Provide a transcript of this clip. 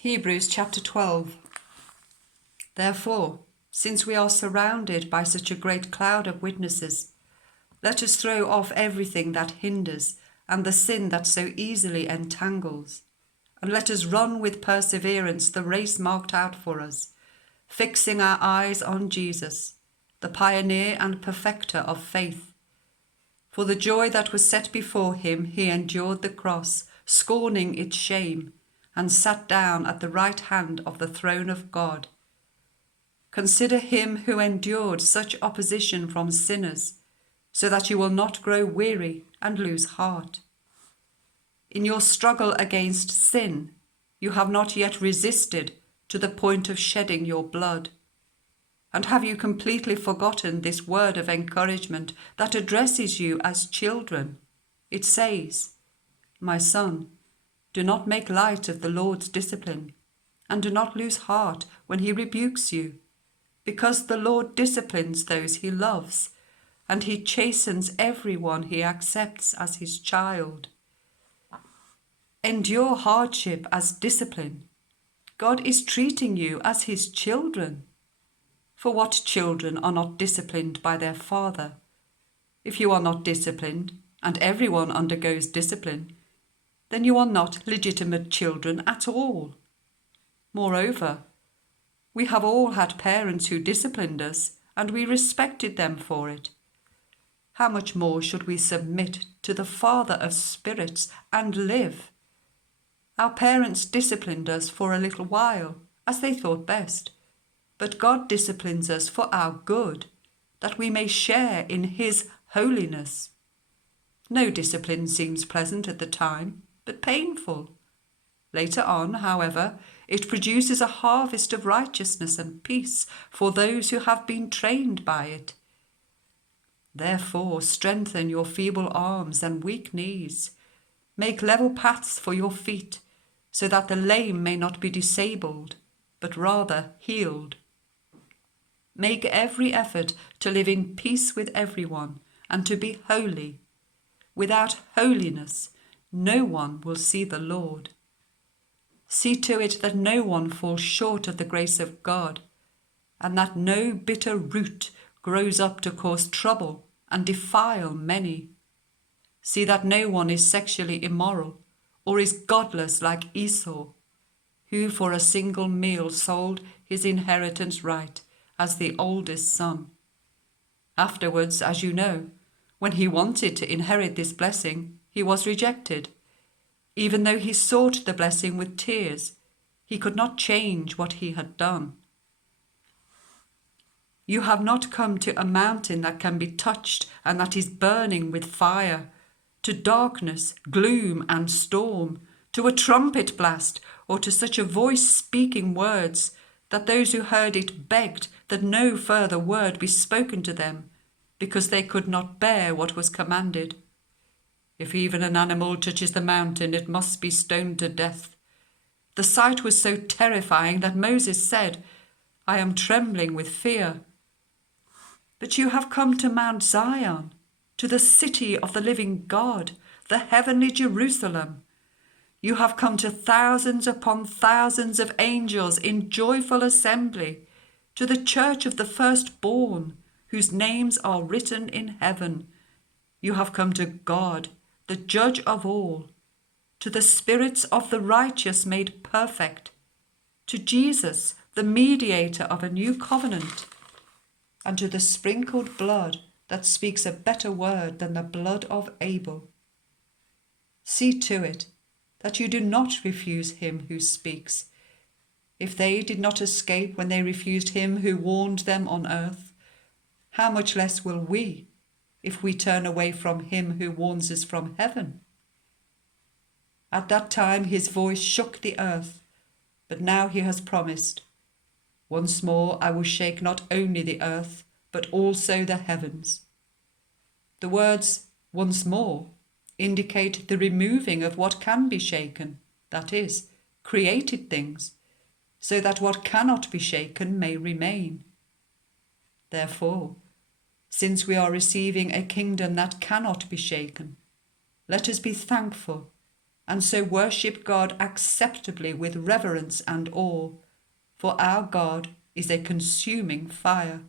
Hebrews chapter 12. Therefore, since we are surrounded by such a great cloud of witnesses, let us throw off everything that hinders and the sin that so easily entangles, and let us run with perseverance the race marked out for us, fixing our eyes on Jesus, the pioneer and perfecter of faith. For the joy that was set before him, he endured the cross, scorning its shame, and sat down at the right hand of the throne of God. Consider him who endured such opposition from sinners, so that you will not grow weary and lose heart. In your struggle against sin, you have not yet resisted to the point of shedding your blood. And have you completely forgotten this word of encouragement that addresses you as children? It says, "My son, do not make light of the Lord's discipline, and do not lose heart when he rebukes you, because the Lord disciplines those he loves, and he chastens everyone he accepts as his child." Endure hardship as discipline. God is treating you as his children. For what children are not disciplined by their father? If you are not disciplined, and everyone undergoes discipline, then you are not legitimate children at all. Moreover, we have all had parents who disciplined us, and we respected them for it. How much more should we submit to the Father of spirits and live? Our parents disciplined us for a little while, as they thought best, but God disciplines us for our good, that we may share in his holiness. No discipline seems pleasant at the time, but painful. Later on, however, it produces a harvest of righteousness and peace for those who have been trained by it. Therefore, strengthen your feeble arms and weak knees. Make level paths for your feet, so that the lame may not be disabled, but rather healed. Make every effort to live in peace with everyone and to be holy. Without holiness, no one will see the Lord. See to it that no one falls short of the grace of God, and that no bitter root grows up to cause trouble and defile many. See that no one is sexually immoral or is godless like Esau, who for a single meal sold his inheritance right as the oldest son. Afterwards, as you know, when he wanted to inherit this blessing, he was rejected. Even though he sought the blessing with tears, he could not change what he had done. You have not come to a mountain that can be touched and that is burning with fire, to darkness, gloom, and storm, to a trumpet blast, or to such a voice speaking words that those who heard it begged that no further word be spoken to them, because they could not bear what was commanded. If even an animal touches the mountain, it must be stoned to death. The sight was so terrifying that Moses said, "I am trembling with fear." But you have come to Mount Zion, to the city of the living God, the heavenly Jerusalem. You have come to thousands upon thousands of angels in joyful assembly, to the church of the firstborn, whose names are written in heaven. You have come to God, the judge of all, to the spirits of the righteous made perfect, to Jesus, the mediator of a new covenant, and to the sprinkled blood that speaks a better word than the blood of Abel. See to it that you do not refuse him who speaks. If they did not escape when they refused him who warned them on earth, how much less will we, if we turn away from him who warns us from heaven? At that time his voice shook the earth, but now he has promised, "Once more I will shake not only the earth, but also the heavens." The words "once more" indicate the removing of what can be shaken, that is, created things, so that what cannot be shaken may remain. Therefore, since we are receiving a kingdom that cannot be shaken, let us be thankful and so worship God acceptably with reverence and awe, for our God is a consuming fire.